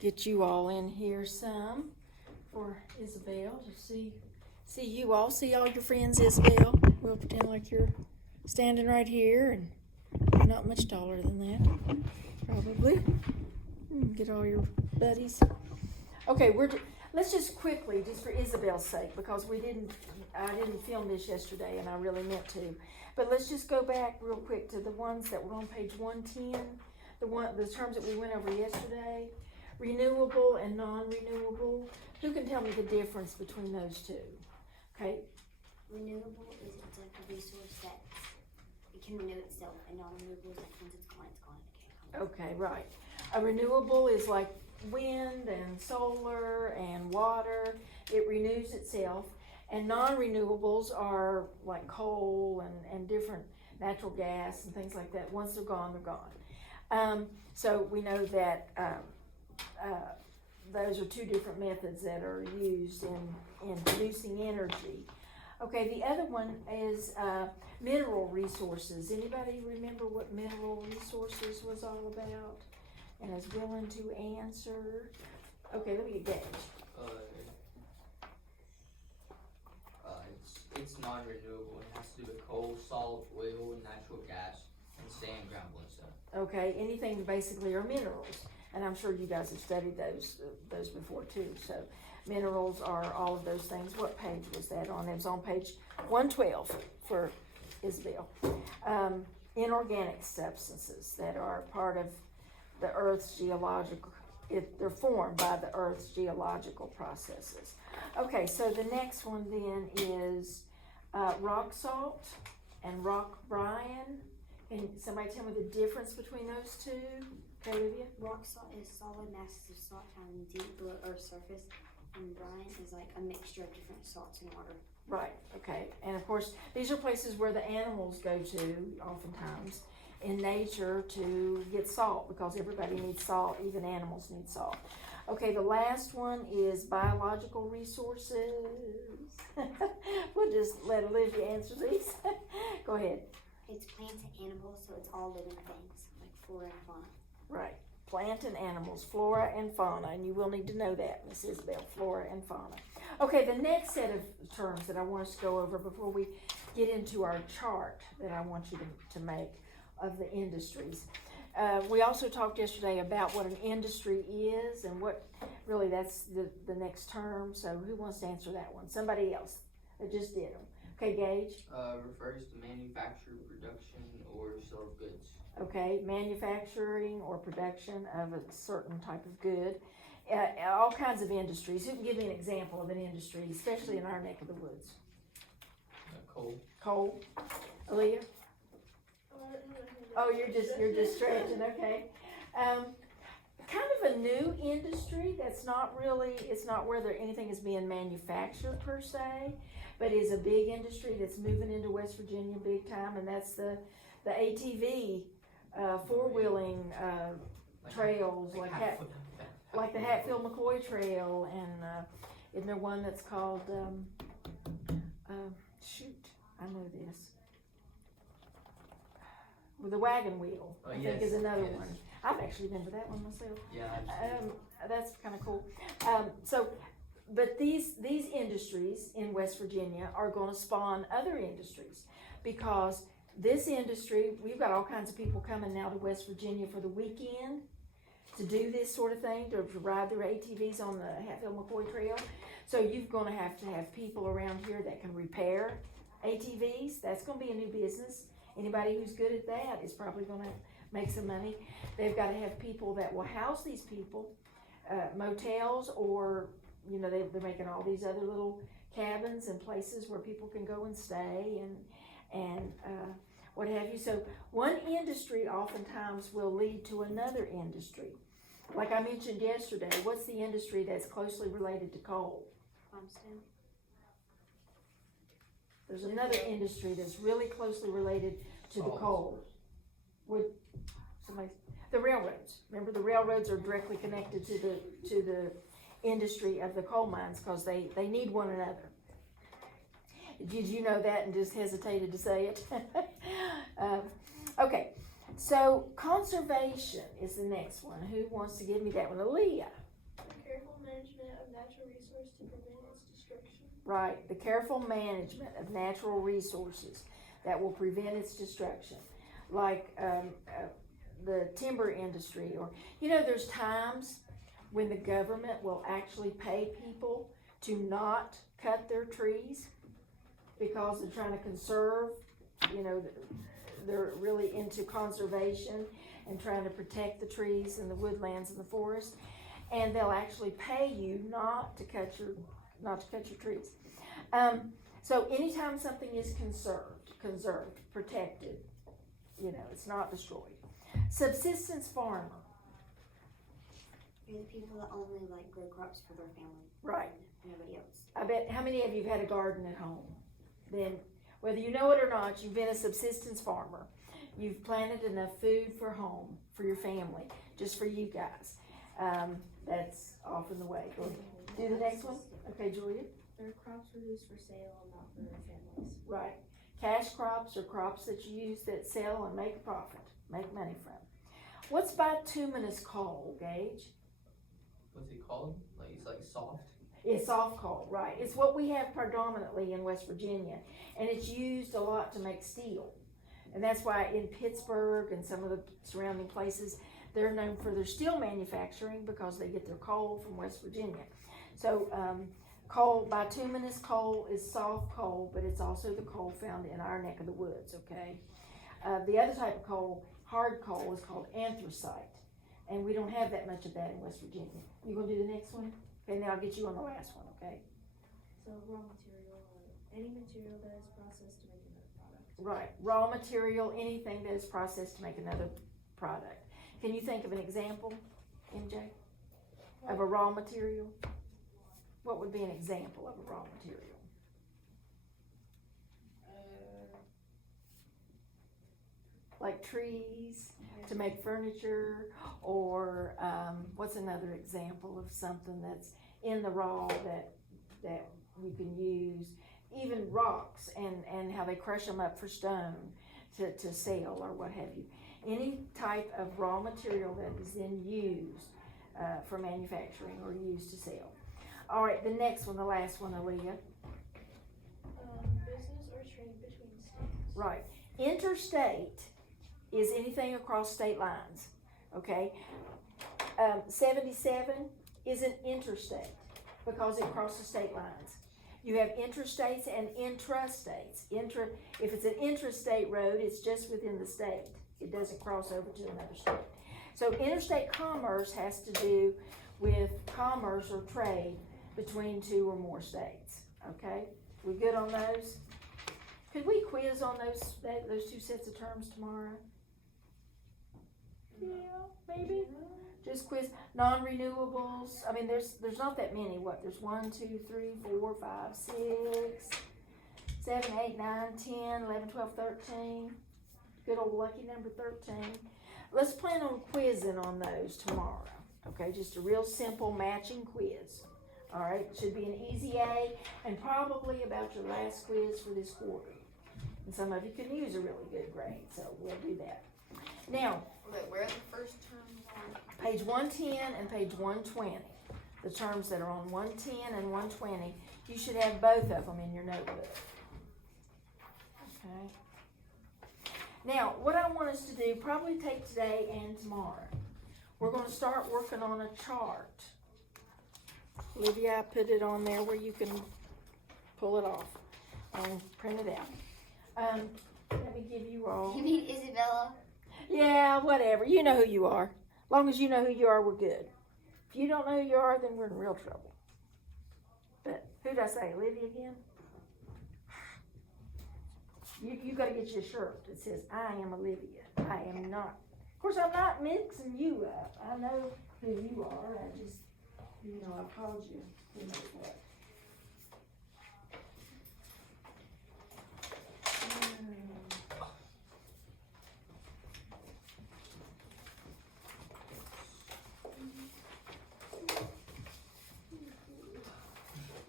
get you all in here some for Isabel to see you all. See all your friends, Isabel. We'll pretend like you're standing right here, and you're not much taller than that, probably. Get all your buddies. Okay, let's just quickly, just for Isabel's sake, because I didn't film this yesterday, and I really meant to. But let's just go back real quick to the ones that were on page 110, the terms that we went over yesterday. Renewable and non-renewable. Who can tell me the difference between those two? Okay. Renewable is it's like a resource that it can renew itself, and non-renewable is like once it's gone, it can't come back. Okay, right. A renewable is like wind and solar and water. It renews itself. And non-renewables are like coal and different natural gas and things like that. Once they're gone, they're gone. So we know that those are two different methods that are used in producing energy. Okay, the other one is mineral resources. Anybody remember what mineral resources was all about? And is willing to answer? Okay, let me get Gage. It's non-renewable. It has to do with coal, salt, oil, natural gas, and sand, gravel, and stuff. Okay, anything basically are minerals, and I'm sure you guys have studied those before too. So minerals are all of those things. What page was that on? It was on page 112 for Isabel. Inorganic substances that are part of the Earth's geological. They're formed by the Earth's geological processes. Okay, so the next one then is rock salt and rock brine. Can somebody tell me the difference between those two? Okay, Olivia? Rock salt is solid masses of salt found deep below Earth's surface, and brine is like a mixture of different salts and water. Right, okay. And of course, these are places where the animals go to, oftentimes, in nature to get salt, because everybody needs salt, even animals need salt. Okay, the last one is biological resources. We'll just let Olivia answer these. Go ahead. It's plants and animals, so it's all living things, like flora and fauna. Right, plant and animals, flora and fauna, and you will need to know that, Miss Isabel, flora and fauna. Okay, the next set of terms that I want us to go over before we get into our chart that I want you to make of the industries. We also talked yesterday about what an industry is, and what really that's the next term. So who wants to answer that one? Somebody else that just did them. Okay, Gage. Refers to manufacture, production, or sale of goods. Okay, manufacturing or production of a certain type of good. All kinds of industries. Who can give me an example of an industry, especially in our neck of the woods? Coal. Coal. Aaliyah? Oh, you're just stretching, okay. Kind of a new industry that's not really, it's not where anything is being manufactured per se, but is a big industry that's moving into West Virginia big time, and that's the ATV, four-wheeling trails, like the Hatfield McCoy Trail, and isn't there one that's called, shoot, I know this. With the wagon wheel, I think is another one. I've actually been to that one myself. Yeah, that's kind of cool. But these industries in West Virginia are going to spawn other industries, because this industry, we've got all kinds of people coming now to West Virginia for the weekend to do this sort of thing, to ride their ATVs on the Hatfield McCoy Trail. So you're going to have people around here that can repair ATVs. That's going to be a new business. Anybody who's good at that is probably going to make some money. They've got to have people that will house these people, motels, or they're making all these other little cabins and places where people can go and stay and what have you. So one industry oftentimes will lead to another industry. Like I mentioned yesterday, what's the industry that's closely related to coal? Limestone. There's another industry that's really closely related to the coal. The railroads. Remember, the railroads are directly connected to the industry of the coal mines, because they need one another. Did you know that and just hesitated to say it? Okay, so conservation is the next one. Who wants to give me that one? Aaliyah. right? The careful management of natural resources that will prevent its destruction, like the timber industry, or there's times when the government will actually pay people to not cut their trees because they're trying to conserve. They're really into conservation and trying to protect the trees and the woodlands and the forest, and they'll actually pay you not to cut your trees. So anytime something is conserved, protected, it's not destroyed. Subsistence farmer, You're the people that only like grow crops for their family. right? And nobody else. I bet how many of you have had a garden at home? Then, whether you know it or not, you've been a subsistence farmer. You've planted enough food for home, for your family, just for you guys. That's often the way. Go ahead. Do the next one. Okay, Julia. Their crops produced for sale, not for their families. Right. Cash crops are crops that you use that sell and make a profit, make money from. What's bituminous coal, Gage? What's it called? Like it's like soft. It's soft coal, right. It's what we have predominantly in West Virginia, and it's used a lot to make steel. And that's why in Pittsburgh and some of the surrounding places, they're known for their steel manufacturing because they get their coal from West Virginia. So bituminous coal is soft coal, but it's also the coal found in our neck of the woods, okay? The other type of coal, hard coal, is called anthracite, and we don't have that much of that in West Virginia. You gonna do the next one? Okay, now I'll get you on the last one, okay? So raw material, any material that is processed to make another product. Right, raw material, anything that is processed to make another product. Can you think of an example, MJ, of a raw material? What would be an example of a raw material? Like trees to make furniture, or what's another example of something that's in the raw that you can use? Even rocks and how they crush them up for stone to sell or what have you. Any type of raw material that is then used for manufacturing or used to sell. All right, the next one, the last one, Aaliyah. Business or trade between states. Right. Interstate is anything across state lines, okay? 77 isn't interstate because it crosses state lines. You have interstates and intrastates. If it's an intrastate road, it's just within the state. It doesn't cross over to another state. So interstate commerce has to do with commerce or trade between two or more states, okay? We good on those? Could we quiz on those two sets of terms tomorrow? Yeah, maybe. Just quiz. Non-renewables. I mean, there's not that many. What? There's 1, 2, 3, 4, 5, 6, 7, 8, 9, 10, 11, 12, 13. Good old lucky number 13. Let's plan on quizzing on those tomorrow. Okay, just a real simple matching quiz. All right, should be an easy A, and probably about your last quiz for this quarter. And some of you can use a really good grade, so we'll do that. Now, Where are the first terms on? page 110 and page 120, the terms that are on 110 and 120, you should have both of them in your notebook. Okay. Now, what I want us to do, probably take today and tomorrow, we're going to start working on a chart. Olivia, I put it on there where you can pull it off and print it out. Let me give you all. You mean Isabella? Yeah, whatever. You know who you are. As long as you know who you are, we're good. If you don't know who you are, then we're in real trouble. But who did I say? Olivia again? You got to get you a shirt that says, I am Olivia. I am not. Of course, I'm not mixing you up. I know who you are. I just, I've called you who knows what.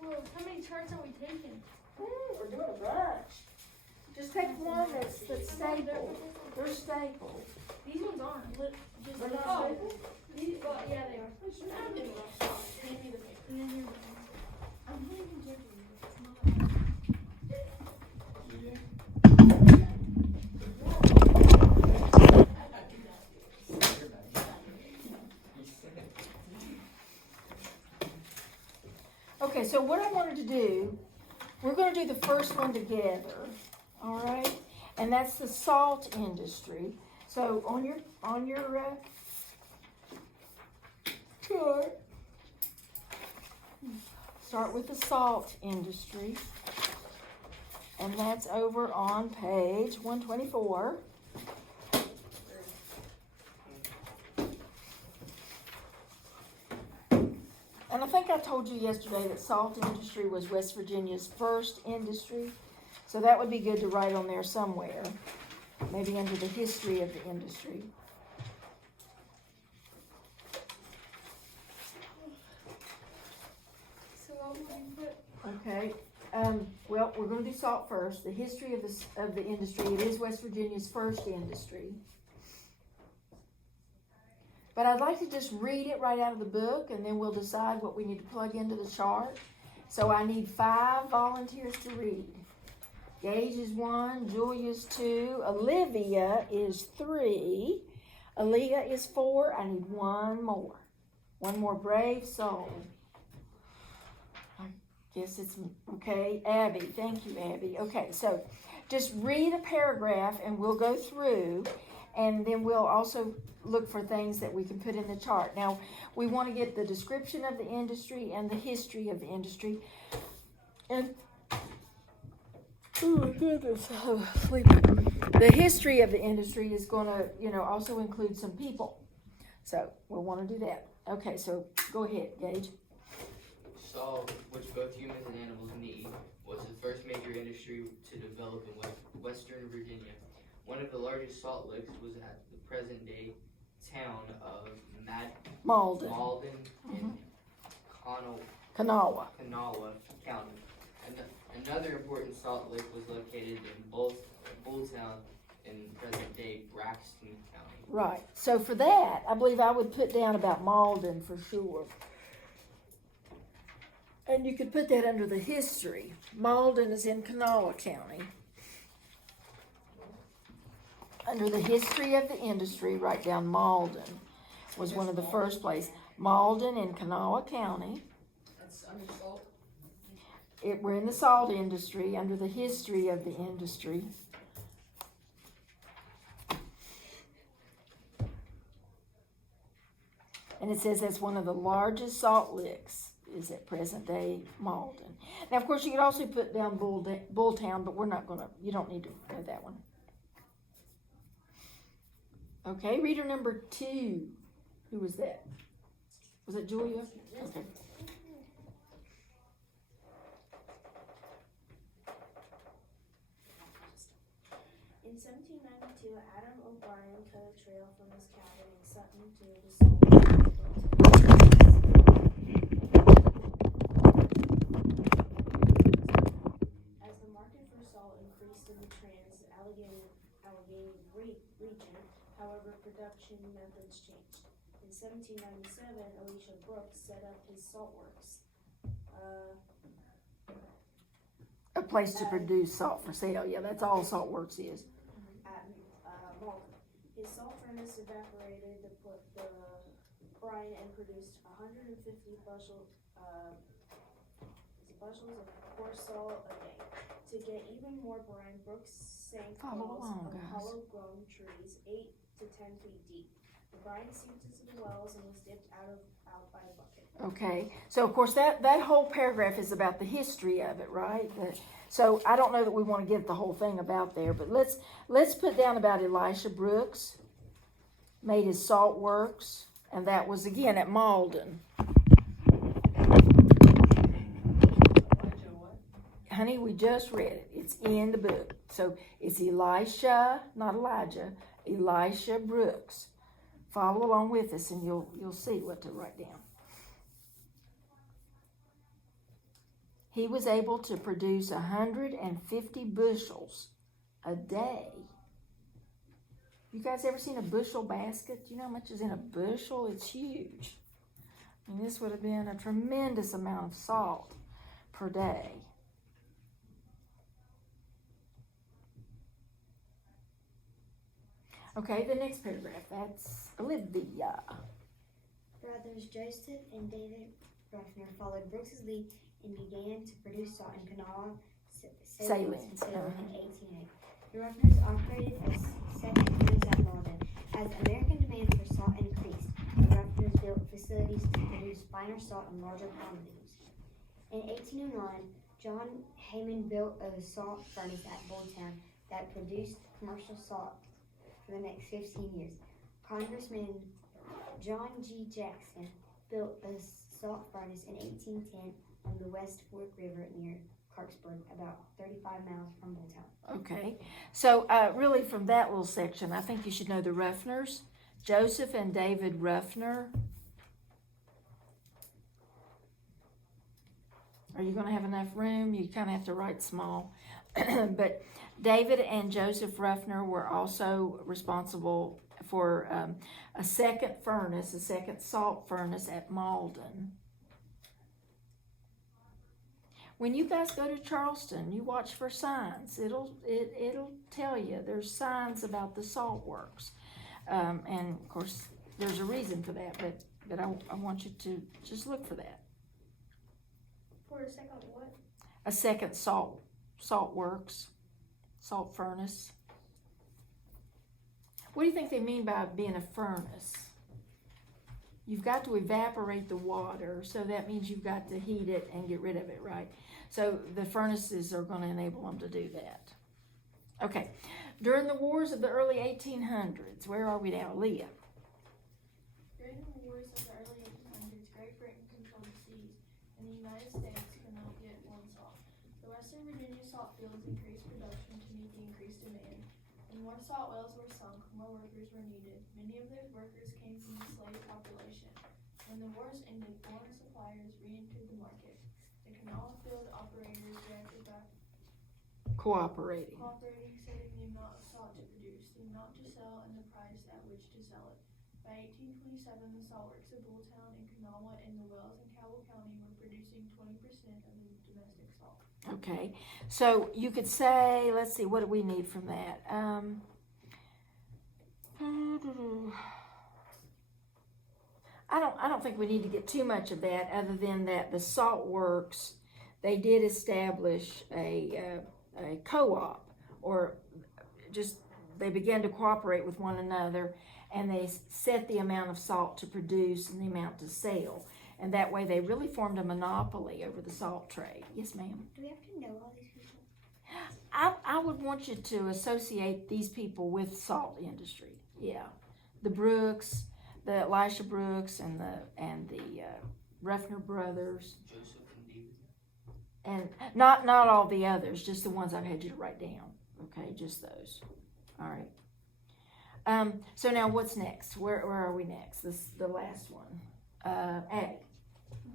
Whoa, how many charts are we taking? We're doing a bunch. Just take one that's staple. They're staple. These ones aren't. Just They're not oh, staple? well, yeah, they are. Hand me the paper. And then I'm not even joking. It's not Okay, so what I wanted to do, we're gonna do the first one together, all right? And that's the salt industry. So on your chart, start with the salt industry. And that's over on page 124. And I think I told you yesterday that salt industry was West Virginia's first industry. So that would be good to write on there somewhere. Maybe under the history of the industry. So what would you put? Okay. Well, we're going to do salt first. The history of the industry. It is West Virginia's first industry. But I'd like to just read it right out of the book, and then we'll decide what we need to plug into the chart. So I need 5 volunteers to read. Gage is 1, Julia's 2, Olivia is 3, Aaliyah is 4. I need 1 more. 1 more brave soul. Yes, it's okay. Abby, thank you, Abby. Okay, so just read a paragraph and we'll go through, and then we'll also look for things that we can put in the chart. Now, we want to get the description of the industry and the history of the industry. And oh my goodness, oh, sleeping. The history of the industry is going to, also include some people. So we'll want to do that. Okay, so go ahead, Gage. Salt, which both humans and animals need, was the first major industry to develop in western Virginia. One of the largest salt licks was at the present-day town of Malden. in Kanawha. Kanawha County. Another important salt lick was located in Bulltown in present-day Braxton County. Right. So for that, I believe I would put down about Malden for sure. And you could put that under the history. Malden is in Kanawha County. Under the history of the industry, write down Malden was one of the first places. Malden in Kanawha County. That's under salt. We're in the salt industry, under the history of the industry. And it says that's one of the largest salt licks is at present day Malden. Now, of course, you could also put down Bulltown, but we're not going to, you don't need to know that one. Okay, reader number 2. Who was that? Was it Julia? Okay. In 1792, Adam O'Brien cut a trail from his cabin in Sutton to the salt. As the market for salt increased in the Trans-Allegheny region, however, production methods changed. In 1797, Elisha Brooks set up his salt works. A place to produce salt for sale. Yeah, that's all Salt Works is. At Malden. His salt furnace evaporated the brine and produced 150 bushels of coarse salt a day. To get even more brine, Brooks sank wells of hollow-grown trees 8 to 10 feet deep. The brine seeped into the wells and was dipped out by a bucket. Okay, so of course that whole paragraph is about the history of it, right? So I don't know that we want to get the whole thing about there, but let's put down about Elisha Brooks made his salt works, and that was again at Malden. Honey, we just read it. It's in the book. So it's Elisha, not Elijah, Elisha Brooks. Follow along with us and you'll see what to write down. He was able to produce 150 bushels a day. You guys ever seen a bushel basket? Do you know how much is in a bushel? It's huge. And this would have been a tremendous amount of salt per day. Okay, the next paragraph, that's Olivia. Brothers Joseph and David Ruffner followed Brooks's lead and began to produce salt in Kanawha Salines, in 1880. The Ruffners operated as second furnace at Malden. As American demand for salt increased, the Ruffners built facilities to produce finer salt in larger quantities. In 1809, John Heyman built a salt furnace at Boldtown that produced commercial salt for the next 15 years. Congressman John G. Jackson built a salt furnace in 1810 on the West Fork River near Clarksburg, about 35 miles from Boldtown. Okay, so really from that little section, I think you should know the Ruffners. Joseph and David Ruffner. Are you going to have enough room? You kind of have to write small. But David and Joseph Ruffner were also responsible for a second furnace, a second salt furnace at Malden. When you guys go to Charleston, you watch for signs. It'll tell you there's signs about the salt works, and of course there's a reason for that. But I want you to just look for that. For a second, what? A second salt works, salt furnace. What do you think they mean by being a furnace? You've got to evaporate the water, so that means you've got to heat it and get rid of it, right? So the furnaces are going to enable them to do that. Okay, during the wars of the early 1800s, where are we now, Leah? During the wars of the early 1800s, Great Britain controlled the seas, and the United States could not get one salt. The Western Virginia salt fields increased production to meet the increased demand. When more salt wells were sunk, more workers were needed. Many of those workers came from the slave population. When the wars ended, foreign suppliers re-entered the market. The Kanawha field operators reacted by Cooperating. setting the amount of salt to produce, the amount to sell, and the price at which to sell it. By 1827, the saltworks of Bulltown and Kanawha and the wells in Cabell County were producing 20% of the domestic salt. Okay, so you could say, let's see, what do we need from that? I don't think we need to get too much of that, other than that the salt works, they did establish a co-op, or just they began to cooperate with one another, and they set the amount of salt to produce and the amount to sell. And that way they really formed a monopoly over the salt trade. Yes, ma'am? Do we have to know all these people? I would want you to associate these people with salt industry. Yeah. The Brooks, the Elisha Brooks, and the Ruffner brothers. Joseph and David. And not all the others, just the ones I've had you to write down. Okay, just those. All right. So now what's next? Where are we next? This is the last one. A.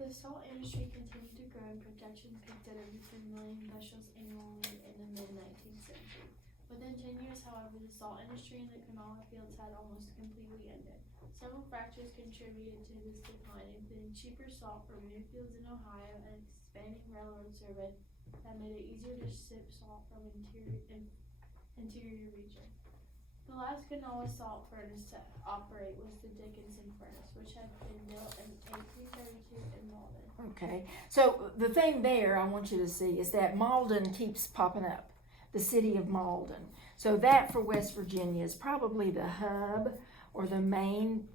The salt industry continued to grow, and production peaked at over 10 million bushels annually in the mid-19th century. Within 10 years, however, the salt industry in the Kanawha fields had almost completely ended. Several factors contributed to this decline, including cheaper salt from new fields in Ohio and expanding railroad service that made it easier to ship salt from interior region. The last Kanawha salt furnace to operate was the Dickinson furnace, which had been built in 1832 in Malden. Okay. So the thing there I want you to see is that Malden keeps popping up. The city of Malden. So that for West Virginia is probably the hub or the main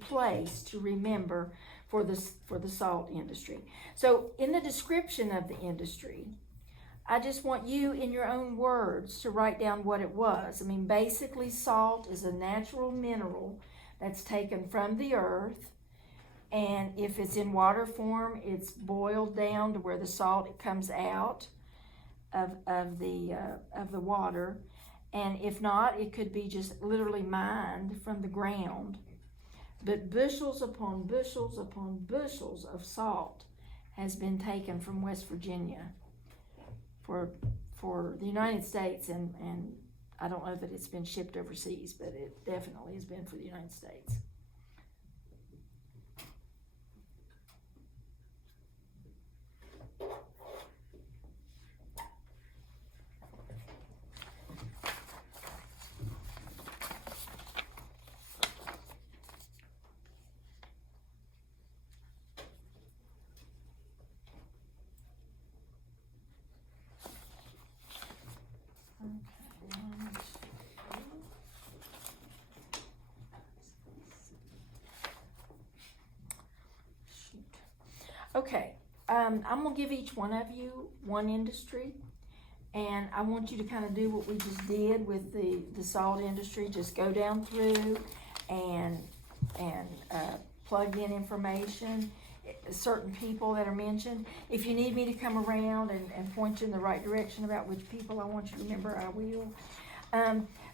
place to remember for the salt industry. So in the description of the industry, I just want you in your own words to write down what it was. I mean, basically salt is a natural mineral that's taken from the earth, and if it's in water form, it's boiled down to where the salt comes out of the water, and if not, it could be just literally mined from the ground. But bushels upon bushels upon bushels of salt has been taken from West Virginia for the United States, and I don't know that it's been shipped overseas, but it definitely has been for the United States. Okay, I'm gonna give each one of you one industry, and I want you to kind of do what we just did with the salt industry. Just go down through and plug in information, certain people that are mentioned. If you need me to come around and point you in the right direction about which people I want you to remember, I will.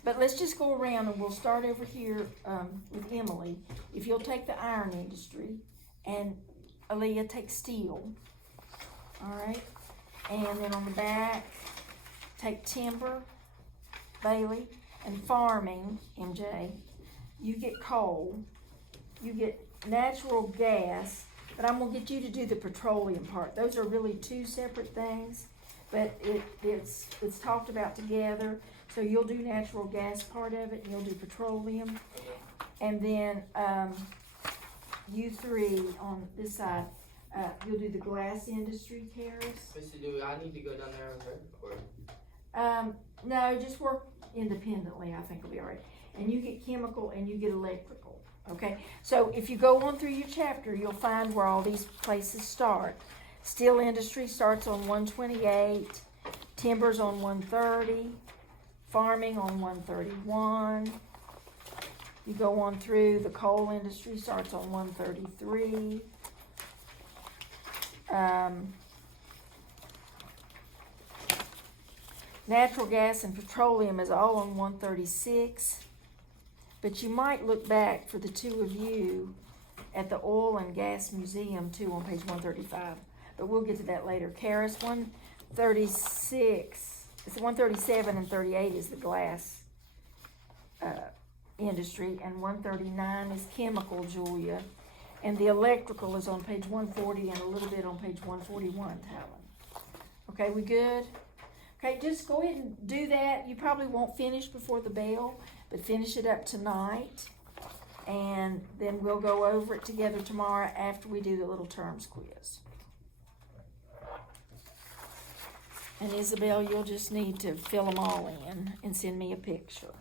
But let's just go around, and we'll start over here with Emily. If you'll take the iron industry, and Aaliyah take steel, all right? And then on the back, take timber, Bailey, and farming, MJ. You get coal, you get natural gas, but I'm gonna get you to do the petroleum part. Those are really two separate things, but it's talked about together. So you'll do natural gas part of it, and you'll do petroleum. And then, you three on this side, you'll do the glass industry, Karis. Mr. Dewey, I need to go down there with her, or? No, just work independently, I think it'll be all right. And you get chemical and you get electrical, okay? So if you go on through your chapter, you'll find where all these places start. Steel industry starts on 128, timber's on 130, farming on 131. You go on through, the coal industry starts on 133. Natural gas and petroleum is all on 136. But you might look back for the two of you at the Oil and Gas Museum too on page 135. But we'll get to that later. Karis, 136, it's 137 and 38 is the glass industry, and 139 is chemical, Julia. And the electrical is on page 140 and a little bit on page 141, Talon. Okay, we good? Okay, just go ahead and do that. You probably won't finish before the bell, but finish it up tonight. And then we'll go over it together tomorrow after we do the little terms quiz. And Isabel, you'll just need to fill them all in and send me a picture.